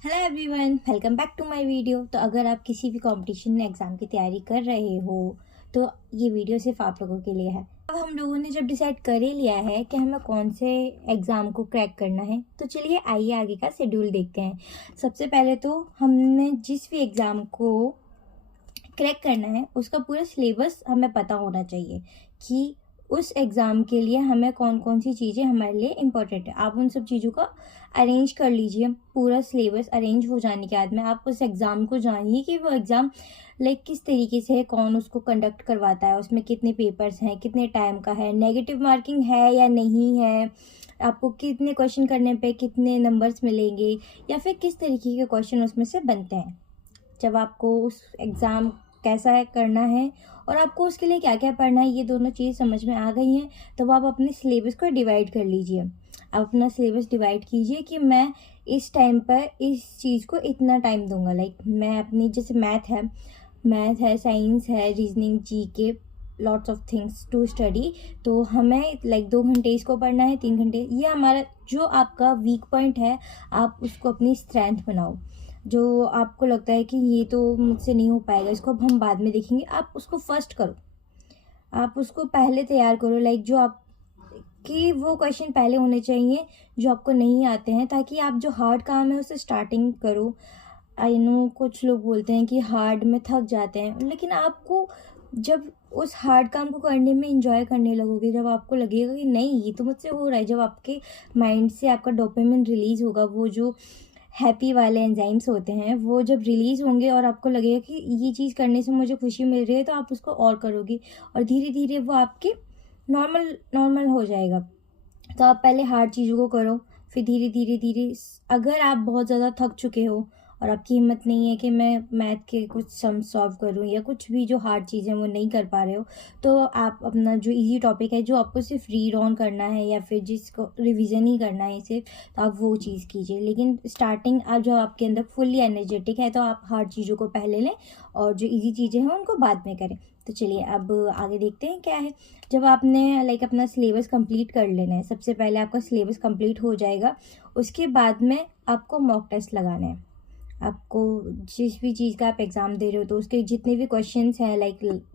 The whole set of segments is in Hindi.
Hello everyone, welcome back to my video. तो अगर आप किसी भी कंपटीशन एग्ज़ाम की तैयारी कर रहे हो तो ये वीडियो सिर्फ आप लोगों के लिए है। अब हम लोगों ने जब डिसाइड कर ही लिया है कि हमें कौन से एग्ज़ाम को क्रैक करना है, तो चलिए आइए आगे का शेड्यूल देखते हैं। सबसे पहले तो हमें जिस भी एग्ज़ाम को क्रैक करना है उसका पूरा सिलेबस हमें पता होना चाहिए कि उस एग्ज़ाम के लिए हमें कौन कौन सी चीज़ें हमारे लिए इम्पोर्टेंट है। आप उन सब चीज़ों का अरेंज कर लीजिए। पूरा सिलेबस अरेंज हो जाने के बाद में आप उस एग्ज़ाम को जानिए कि वो एग्ज़ाम किस तरीके से है, कौन उसको कंडक्ट करवाता है, उसमें कितने पेपर्स हैं, कितने टाइम का है, नेगेटिव मार्किंग है या नहीं है, आपको कितने क्वेश्चन करने पे कितने नंबर्स मिलेंगे, या फिर किस तरीके के क्वेश्चन उसमें से बनते हैं। जब आपको उस एग्ज़ाम कैसा है करना है और आपको उसके लिए क्या क्या पढ़ना है, ये दोनों चीज़ समझ में आ गई हैं, तो आप अपने सिलेबस को डिवाइड कर लीजिए। आप अपना सिलेबस डिवाइड कीजिए कि मैं इस टाइम पर इस चीज़ को इतना टाइम दूंगा। मैं अपनी जैसे मैथ है, साइंस है, reasoning, GK, lots of things to study. तो हमें 2 घंटे इसको पढ़ना है, 3 घंटे। ये हमारा जो आपका वीक पॉइंट है, आप उसको अपनी स्ट्रेंथ बनाओ। जो आपको लगता है कि ये तो मुझसे नहीं हो पाएगा, इसको अब हम बाद में देखेंगे, आप उसको फर्स्ट करो। आप उसको पहले तैयार करो। जो आप कि वो क्वेश्चन पहले होने चाहिए जो आपको नहीं आते हैं, ताकि आप जो हार्ड काम है उसे स्टार्टिंग करो। आई नो कुछ लोग बोलते हैं कि हार्ड में थक जाते हैं, लेकिन आपको जब उस हार्ड काम को करने में इंजॉय करने लगोगे, जब आपको लगेगा कि नहीं ये तो मुझसे हो रहा है, जब आपके माइंड से आपका डोपामिन रिलीज़ होगा, वो जो हैप्पी वाले एंजाइम्स होते हैं वो जब रिलीज़ होंगे और आपको लगेगा कि ये चीज़ करने से मुझे खुशी मिल रही है, तो आप उसको और करोगे और धीरे धीरे वो आपके नॉर्मल नॉर्मल हो जाएगा। तो आप पहले हार्ड चीज़ों को करो, फिर धीरे धीरे धीरे अगर आप बहुत ज़्यादा थक चुके हो और आपकी हिम्मत नहीं है कि मैं मैथ के कुछ सम सॉल्व करूं, या कुछ भी जो हार्ड चीज़ें वो नहीं कर पा रहे हो, तो आप अपना जो इजी टॉपिक है, जो आपको सिर्फ रीड ऑन करना है या फिर जिसको रिवीजन ही करना है सिर्फ, तो आप वो चीज़ कीजिए। लेकिन स्टार्टिंग आप जो आपके अंदर फुल्ली एनर्जेटिक है, तो आप हार्ड चीज़ों को पहले लें और जो ईजी चीज़ें हैं उनको बाद में करें। तो चलिए अब आगे देखते हैं क्या है। जब आपने अपना सिलेबस कंप्लीट कर लेना है, सबसे पहले आपका सिलेबस कंप्लीट हो जाएगा, उसके बाद में आपको मॉक टेस्ट लगाना है। आपको जिस भी चीज़ का आप एग्ज़ाम दे रहे हो, तो उसके जितने भी क्वेश्चंस हैं,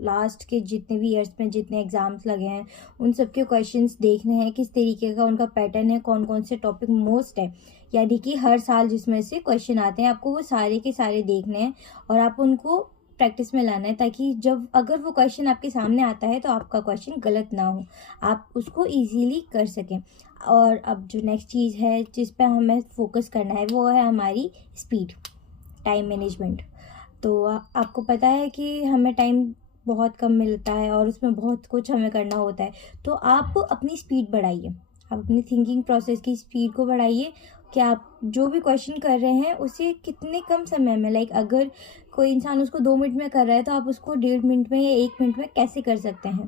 लास्ट के जितने भी ईयर्स में जितने एग्ज़ाम्स लगे हैं, उन सब के क्वेश्चंस देखने हैं किस तरीके का उनका पैटर्न है, कौन कौन से टॉपिक मोस्ट है। यानी कि हर साल जिसमें से क्वेश्चन आते हैं, आपको वो सारे के सारे देखने हैं और आप उनको प्रैक्टिस में लाना है, ताकि जब अगर वो क्वेश्चन आपके सामने आता है तो आपका क्वेश्चन गलत ना हो, आप उसको इजीली कर सकें। और अब जो नेक्स्ट चीज़ है जिस पर हमें फोकस करना है, वो है हमारी स्पीड, टाइम मैनेजमेंट। तो आपको पता है कि हमें टाइम बहुत कम मिलता है और उसमें बहुत कुछ हमें करना होता है। तो आप अपनी स्पीड बढ़ाइए, आप अपनी थिंकिंग प्रोसेस की स्पीड को बढ़ाइए कि आप जो भी क्वेश्चन कर रहे हैं उसे कितने कम समय में, अगर कोई इंसान उसको 2 मिनट में कर रहा है, तो आप उसको 1.5 मिनट में या 1 मिनट में कैसे कर सकते हैं।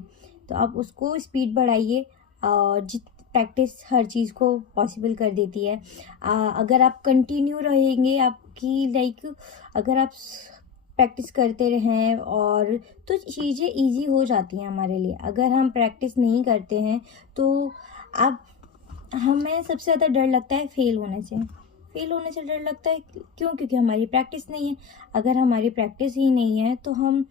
तो आप उसको स्पीड बढ़ाइए और जित प्रैक्टिस हर चीज़ को पॉसिबल कर देती है। अगर आप कंटिन्यू रहेंगे, आपकी अगर आप प्रैक्टिस करते रहें और तो चीज़ें इजी हो जाती हैं हमारे लिए। अगर हम प्रैक्टिस नहीं करते हैं तो आप हमें सबसे ज़्यादा डर लगता है फेल होने से डर लगता है। क्यों? क्योंकि हमारी प्रैक्टिस नहीं है। अगर हमारी प्रैक्टिस ही नहीं है तो हम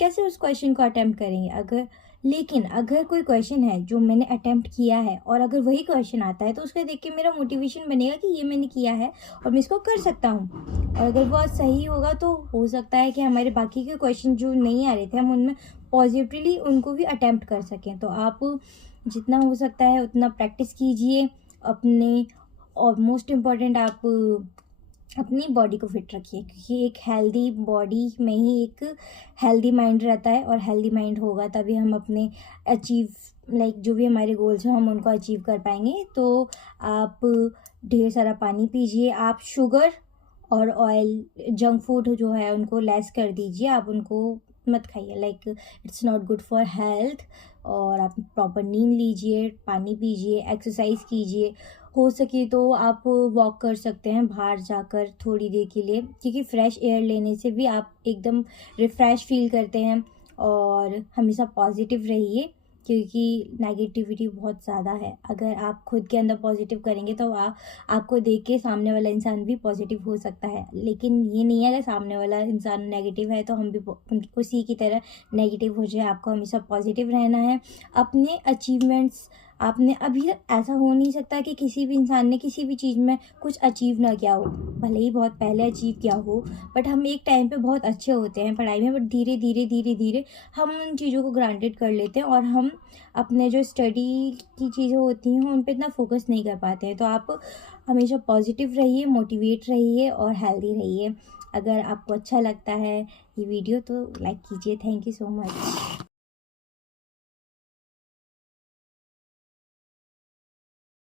कैसे उस क्वेश्चन को अटेम्प्ट करेंगे। लेकिन अगर कोई क्वेश्चन है जो मैंने अटेम्प्ट किया है और अगर वही क्वेश्चन आता है, तो उसको देख के मेरा मोटिवेशन बनेगा कि ये मैंने किया है और मैं इसको कर सकता हूँ। और अगर वो सही होगा तो हो सकता है कि हमारे बाकी के क्वेश्चन जो नहीं आ रहे थे, हम उनमें पॉजिटिवली उनको भी अटेम्प्ट कर सकें। तो आप जितना हो सकता है उतना प्रैक्टिस कीजिए अपने। और मोस्ट इम्पॉर्टेंट, आप अपनी बॉडी को फिट रखिए, क्योंकि एक हेल्दी बॉडी में ही एक हेल्दी माइंड रहता है, और हेल्दी माइंड होगा तभी हम अपने अचीव जो भी हमारे गोल्स हैं हम उनको अचीव कर पाएंगे। तो आप ढेर सारा पानी पीजिए। आप शुगर और ऑयल, जंक फूड जो है उनको लेस कर दीजिए, आप उनको मत खाइए। It's not good for health. और आप प्रॉपर नींद लीजिए, पानी पीजिए, एक्सरसाइज कीजिए। हो सके तो आप वॉक कर सकते हैं बाहर जाकर थोड़ी देर के लिए, क्योंकि फ्रेश एयर लेने से भी आप एकदम रिफ़्रेश फील करते हैं। और हमेशा पॉजिटिव रहिए। क्योंकि नेगेटिविटी बहुत ज़्यादा है। अगर आप खुद के अंदर पॉजिटिव करेंगे तो आपको देख के सामने वाला इंसान भी पॉजिटिव हो सकता है, लेकिन ये नहीं है अगर सामने वाला इंसान नेगेटिव है तो हम भी उसी की तरह नेगेटिव हो जाए। आपको हमेशा पॉजिटिव रहना है। अपने अचीवमेंट्स आपने अभी तक ऐसा हो नहीं सकता कि किसी भी इंसान ने किसी भी चीज़ में कुछ अचीव ना किया हो, भले ही बहुत पहले अचीव किया हो, बट हम एक टाइम पे बहुत अच्छे होते हैं पढ़ाई में, बट धीरे धीरे धीरे धीरे हम उन चीज़ों को ग्रांटेड कर लेते हैं और हम अपने जो स्टडी की चीज़ें होती हैं उन पे इतना फोकस नहीं कर पाते हैं। तो आप हमेशा पॉजिटिव रहिए, मोटिवेट रहिए और हेल्दी रहिए। अगर आपको अच्छा लगता है ये वीडियो तो लाइक कीजिए। Thank you so much.